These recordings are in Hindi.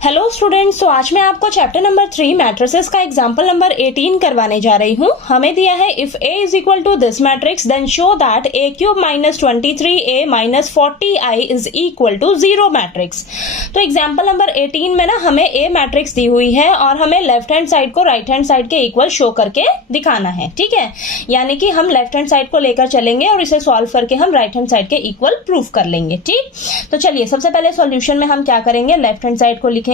हेलो स्टूडेंट्स, तो आज मैं आपको चैप्टर नंबर 3 मैट्रिसेस का एग्जांपल नंबर 18 करवाने जा रही हूँ। हमें दिया है if A is equal to this matrix then show that A cube minus 23A minus 40I is equal to 0 matrix. तो एग्जांपल नंबर 18 में ना हमें A मैट्रिक्स दी हुई है और हमें लेफ्ट हैंड साइड को राइट हैंड साइड के इक्वल शो करके दिखाना है। ठीक है, यानी कि हम लेफ्ट हैंड साइड को लेकर चलेंगे और इसे सॉल्व करके हम राइट हैंड साइड के इक्वल प्रूव कर लेंगे। ठीक, तो चलिए सबसे पहले सॉल्यूशन में हम क्या करेंगे, लेफ्ट हैंड साइड को लिखेंगे।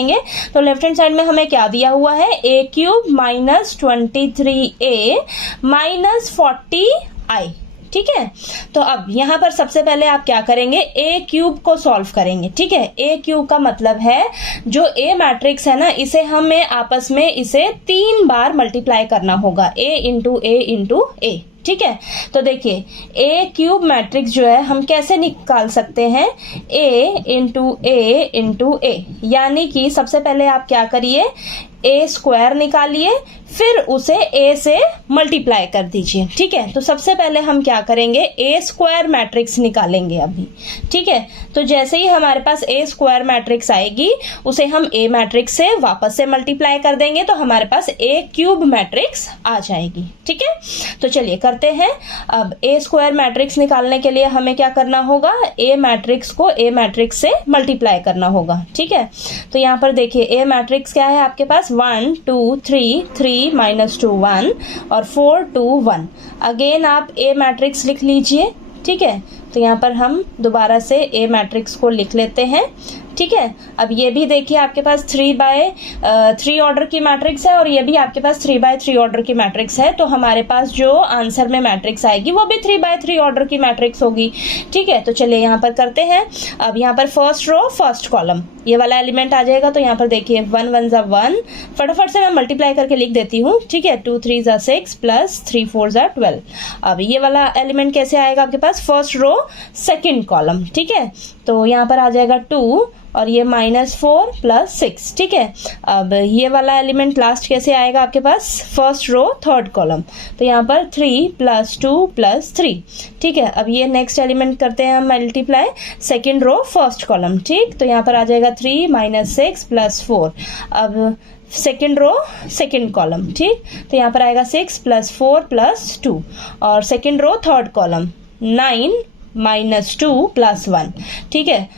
तो लेफ्ट हैंड साइड में हमें क्या दिया हुआ है, a cube minus 23a minus 40i। ठीक है, तो अब यहां पर सबसे पहले आप क्या करेंगे, a क्यूब को सॉल्व करेंगे। ठीक है, a क्यूब का मतलब है जो a मैट्रिक्स है ना, इसे हमें आपस में इसे 3 बार मल्टीप्लाई करना होगा, a इंटू a। ठीक है, तो देखिए a क्यूब मैट्रिक्स जो है हम कैसे निकाल सकते हैं, a इंटू a, यानी कि सबसे पहले आप क्या करिए, a स्क्वायर निकालिए फिर उसे a से मल्टीप्लाई कर दीजिए। ठीक है, तो सबसे पहले हम क्या करेंगे, a स्क्वायर मैट्रिक्स निकालेंगे अभी। ठीक है, तो जैसे ही हमारे पास a स्क्वायर मैट्रिक्स आएगी उसे हम a मैट्रिक्स से वापस से मल्टीप्लाई कर देंगे तो हमारे पास a क्यूब मैट्रिक्स आ जाएगी। ठीक है, तो चलिए करते हैं। अब a स्क्वायर मैट्रिक्स निकालने के लिए हमें क्या करना होगा, a मैट्रिक्स को a मैट्रिक्स से मल्टीप्लाई करना होगा। ठीक है, तो यहाँ पर देखिए a मैट्रिक्स क्या है आपके पास, 1 2 3 माइनस 2 1 और 4 2 1। अगेन आप a मैट्रिक्स लिख लीजिए। ठीक है, तो यहाँ पर हम दोबारा से a मैट्रिक्स को लिख लेते हैं। ठीक है, अब ये भी देखिए आपके पास 3/3 ऑर्डर की मैट्रिक्स है और ये भी आपके पास 3/3 ऑर्डर की मैट्रिक्स है, तो हमारे पास जो आंसर में मैट्रिक्स आएगी वो भी 3/3 ऑर्डर की मैट्रिक्स होगी। ठीक है, तो चलिए यहाँ पर करते हैं। अब यहाँ पर फर्स्ट रो फर्स्ट कॉलम ये वाला एलिमेंट आ जाएगा, तो यहाँ पर देखिए 1 1 ज़ा 1, फटाफट से मैं मल्टीप्लाई करके लिख देती हूँ। ठीक है, 2 3 ज़ा 6 प्लस 3 4 ज़ा 12। अब ये वाला एलिमेंट कैसे आएगा आपके पास, फर्स्ट रो सेकेंड कॉलम। ठीक है, तो यहाँ पर आ जाएगा 2 और ये -4 प्लस 6। ठीक है, अब ये वाला एलिमेंट लास्ट कैसे आएगा आपके पास, फर्स्ट रो थर्ड कॉलम, तो यहाँ पर 3 प्लस 2 प्लस 3। ठीक है, अब ये नेक्स्ट एलिमेंट करते हैं हम multiply, second row first column. ठीक, तो यहाँ पर आ जाएगा 3 -6 प्लस 4। अब सेकेंड रो सेकेंड कॉलम। ठीक, तो यहाँ पर आएगा 6 प्लस 4 प्लस 2 और second row third column 9 -2 plus 1। ठीक है,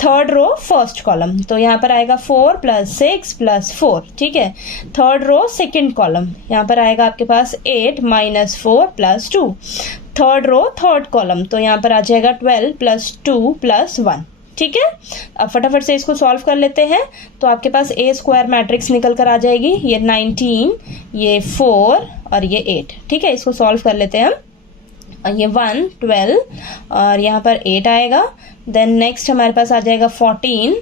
थर्ड रो फर्स्ट कॉलम, तो यहाँ पर आएगा 4 प्लस 6 प्लस 4। ठीक है, थर्ड रो सेकेंड कॉलम, यहाँ पर आएगा आपके पास 8 -4 plus 2। Third row third column, तो यहाँ पर आ जाएगा 12 प्लस 2 प्लस 1। ठीक है, अब फटाफट से इसको सॉल्व कर लेते हैं, तो आपके पास a स्क्वायर मैट्रिक्स निकल कर आ जाएगी, ये 19, ये 4 और ये 8। ठीक है, इसको सॉल्व कर लेते हैं हम। ये 1 12 और यहाँ पर 8 आएगा, देन नेक्स्ट हमारे पास आ जाएगा 14,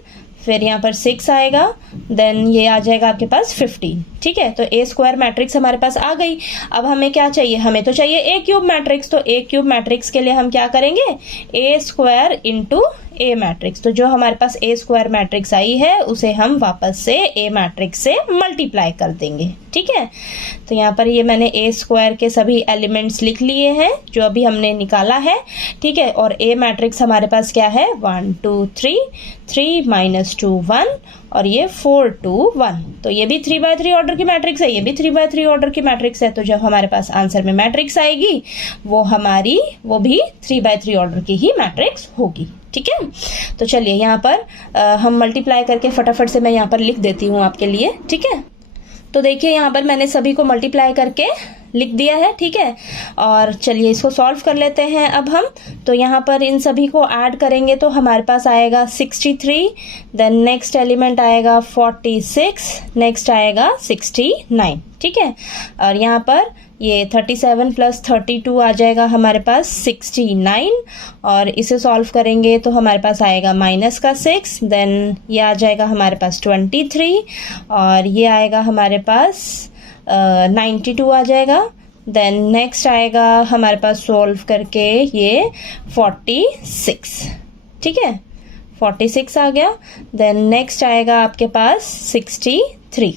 फिर यहाँ पर 6 आएगा, देन ये आ जाएगा आपके पास 15। ठीक है, तो a स्क्वायर मैट्रिक्स हमारे पास आ गई। अब हमें क्या चाहिए, हमें तो चाहिए a क्यूब मैट्रिक्स, तो a क्यूब मैट्रिक्स के लिए हम क्या करेंगे, a square into a matrix. तो जो हमारे पास a स्क्वायर मैट्रिक्स आई है उसे हम वापस से a मैट्रिक्स से मल्टीप्लाई कर देंगे। ठीक है, तो यहाँ पर ये मैंने a स्क्वायर के सभी एलिमेंट्स लिख लिए हैं जो अभी हमने निकाला है। ठीक है, और a मैट्रिक्स हमारे पास क्या है, 1 2 3 3 -2 1 और ये 4 2 1। तो ये भी 3/3 ऑर्डर की मैट्रिक्स है, ये भी 3/3 ऑर्डर की मैट्रिक्स है, तो जब हमारे पास आंसर में मैट्रिक्स आएगी वो भी 3/3 ऑर्डर की ही मैट्रिक्स होगी। ठीक है, तो चलिए यहाँ पर हम मल्टीप्लाई करके फटाफट से मैं यहाँ पर लिख देती हूँ आपके लिए। ठीक है, तो देखिए यहाँ पर मैंने सभी को मल्टीप्लाई करके लिख दिया है। ठीक है, और चलिए इसको सॉल्व कर लेते हैं अब हम। तो यहाँ पर इन सभी को ऐड करेंगे तो हमारे पास आएगा 63, देन नेक्स्ट एलिमेंट आएगा 46, नेक्स्ट आएगा 69। ठीक है, और यहाँ पर ये 37 प्लस 32 आ जाएगा हमारे पास 69 और इसे सॉल्व करेंगे तो हमारे पास आएगा -6, देन ये आ जाएगा हमारे पास 23 और ये आएगा हमारे पास 92 आ जाएगा, देन नेक्स्ट आएगा हमारे पास सॉल्व करके ये 46। ठीक है, 46 आ गया, देन नेक्स्ट आएगा आपके पास 63।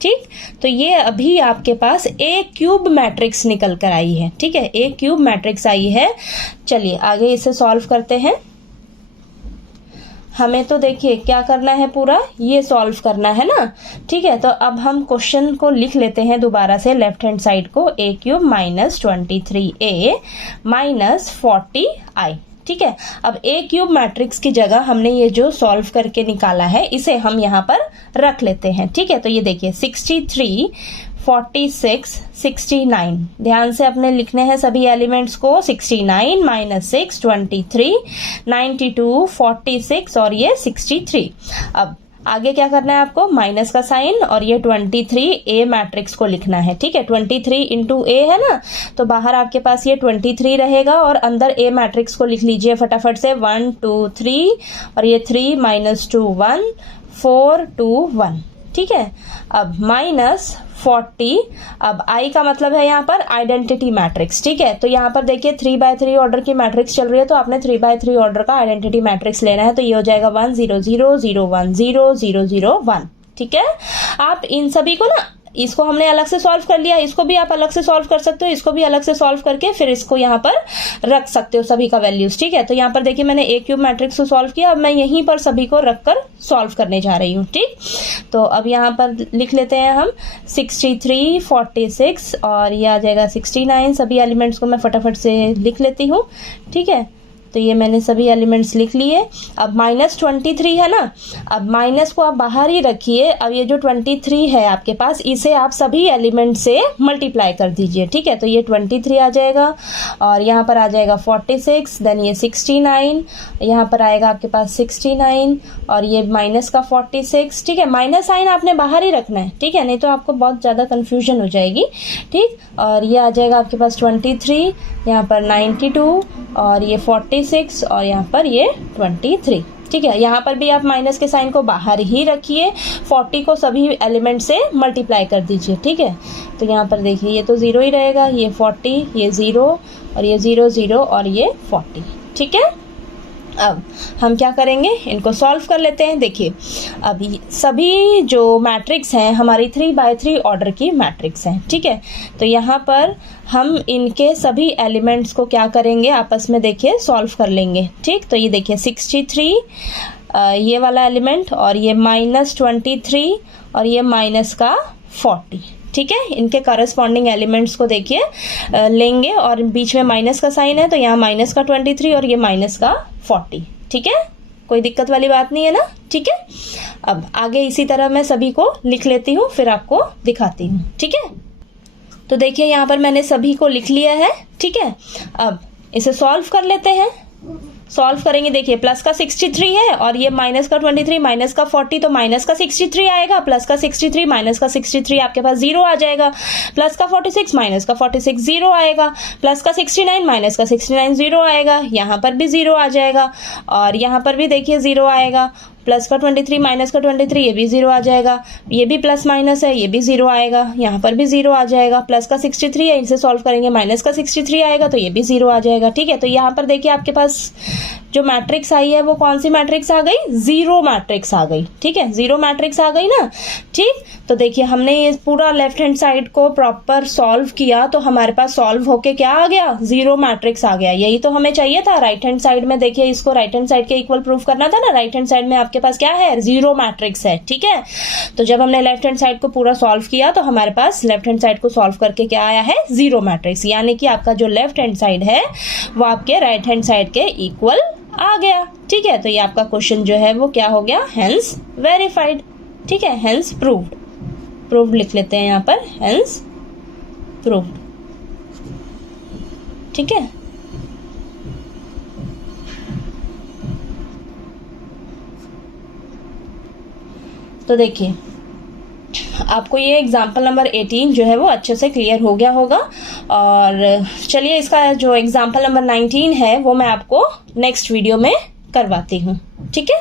ठीक, तो ये अभी आपके पास a क्यूब मैट्रिक्स निकल कर आई है। ठीक है, a क्यूब मैट्रिक्स आई है। चलिए आगे इसे सॉल्व करते हैं। हमें तो देखिए क्या करना है, पूरा ये सॉल्व करना है ना। ठीक है, तो अब हम क्वेश्चन को लिख लेते हैं दोबारा से लेफ्ट हैंड साइड को, a cube minus 23a minus 40i। ठीक है, अब a क्यूब मैट्रिक्स की जगह हमने ये जो सॉल्व करके निकाला है इसे हम यहाँ पर रख लेते हैं। ठीक है, तो ये देखिए 63 46 69, ध्यान से अपने लिखने हैं सभी एलिमेंट्स को। 69 माइनस 6 23 92 46 और ये 63। अब आगे क्या करना है आपको, माइनस का साइन और ये 23 ए मैट्रिक्स को लिखना है। ठीक है, 23 इंटू ए है ना, तो बाहर आपके पास ये 23 रहेगा और अंदर ए मैट्रिक्स को लिख लीजिए फटाफट से, 1 2 3 और ये 3 माइनस 2 1 4 2 1। ठीक है, अब माइनस 40, अब आई का मतलब है यहाँ पर आइडेंटिटी मैट्रिक्स। ठीक है, तो यहाँ पर देखिए 3/3 ऑर्डर की मैट्रिक्स चल रही है, तो आपने 3/3 ऑर्डर का आइडेंटिटी मैट्रिक्स लेना है, तो ये हो जाएगा 1 0 0 0 1 0 0 0 1। ठीक है, आप इन सभी को ना, इसको हमने अलग से सॉल्व कर लिया, इसको भी आप अलग से सॉल्व कर सकते हो, इसको भी अलग से सॉल्व करके फिर इसको यहाँ पर रख सकते हो सभी का वैल्यूज। ठीक है, तो यहाँ पर देखिए मैंने a क्यूब मैट्रिक्स को सॉल्व किया, अब मैं यहीं पर सभी को रखकर सॉल्व करने जा रही हूँ। ठीक, तो अब यहाँ पर लिख लेते हैं हम 63 46 और ये आ जाएगा 69। सभी एलिमेंट्स को मैं फटाफट से लिख लेती हूँ। ठीक है, तो ये मैंने सभी एलिमेंट्स लिख लिए। अब माइनस 23 है ना, अब माइनस को आप बाहर ही रखिए। अब ये जो 23 है आपके पास, इसे आप सभी एलिमेंट से मल्टीप्लाई कर दीजिए। ठीक है, तो ये 23 आ जाएगा और यहाँ पर आ जाएगा 46, देन ये 69, यहाँ पर आएगा आपके पास 69 और ये माइनस का 46। ठीक है, माइनस साइन आपने बाहर ही रखना है। ठीक है, नहीं तो आपको बहुत ज़्यादा कन्फ्यूजन हो जाएगी। ठीक, और ये आ जाएगा आपके पास 23, यहाँ पर 92 और ये 46 और यहाँ पर ये 23। ठीक है, यहाँ पर भी आप माइनस के साइन को बाहर ही रखिए, 40 को सभी एलिमेंट से मल्टीप्लाई कर दीजिए। ठीक है, तो यहाँ पर देखिए ये तो 0 ही रहेगा, ये 40, ये 0 और ये 0 0 और ये 40। ठीक है, अब हम क्या करेंगे, इनको सॉल्व कर लेते हैं। देखिए अब सभी जो मैट्रिक्स हैं हमारी 3/3 ऑर्डर की मैट्रिक्स हैं। ठीक है, तो यहाँ पर हम इनके सभी एलिमेंट्स को क्या करेंगे, आपस में देखिए सॉल्व कर लेंगे। ठीक, तो ये देखिए 63 ये वाला एलिमेंट और ये माइनस 23 और ये माइनस का 40। ठीक है, इनके करस्पॉन्डिंग एलिमेंट्स को देखिए लेंगे और बीच में माइनस का साइन है, तो यहाँ माइनस का 23 और ये माइनस का 40। ठीक है, कोई दिक्कत वाली बात नहीं है ना। ठीक है, अब आगे इसी तरह मैं सभी को लिख लेती हूँ, फिर आपको दिखाती हूँ। ठीक है, तो देखिए यहाँ पर मैंने सभी को लिख लिया है। ठीक है, अब इसे सॉल्व कर लेते हैं। सॉल्व करेंगे, देखिए प्लस का 63 है और ये माइनस का 23 माइनस का 40, तो माइनस का 63 आएगा, प्लस का 63 माइनस का 63 आपके पास 0 आ जाएगा, प्लस का 46 माइनस का 46 0 आएगा, प्लस का 69 माइनस का 69 0 आएगा, यहाँ पर भी 0 आ जाएगा और यहाँ पर भी देखिए 0 आएगा, प्लस का 23 माइनस का 23 ये भी 0 आ जाएगा, ये भी प्लस माइनस है ये भी 0 आएगा, यहाँ पर भी 0 आ जाएगा, प्लस का 63 है इनसे सॉल्व करेंगे, माइनस का 63 आएगा तो ये भी 0 आ जाएगा। ठीक है, तो यहाँ पर देखिए आपके पास जो मैट्रिक्स आई है वो कौन सी मैट्रिक्स आ गई, 0 मैट्रिक्स आ गई। ठीक है, 0 मैट्रिक्स आ गई ना। ठीक, तो देखिए हमने ये पूरा लेफ्ट हैंड साइड को प्रॉपर सॉल्व किया तो हमारे पास सॉल्व होके क्या आ गया, 0 मैट्रिक्स आ गया। यही तो हमें चाहिए था। राइट हैंड साइड में देखिए इसको राइट हैंड साइड के इक्वल प्रूफ करना था ना, राइट हैंड साइड में आपके पास क्या है, 0 मैट्रिक्स है। ठीक है, तो जब हमने लेफ्ट हैंड साइड को पूरा सॉल्व किया तो हमारे पास लेफ्ट हैंड साइड को सॉल्व करके क्या आया है, 0 मैट्रिक्स, यानी कि आपका जो लेफ्ट हैंड साइड है वो आपके राइट हैंड साइड के इक्वल आ गया। ठीक है, तो ये आपका क्वेश्चन जो है वो क्या हो गया, हेंस वेरीफाइड। ठीक है, हेंस प्रूव्ड, प्रूव्ड लिख लेते हैं यहाँ पर, हेंस प्रूव्ड। ठीक है, तो देखिए आपको ये एग्जाम्पल नंबर 18 जो है वो अच्छे से क्लियर हो गया होगा। और चलिए इसका जो एग्जाम्पल नंबर 19 है वो मैं आपको नेक्स्ट वीडियो में करवाती हूँ। ठीक है।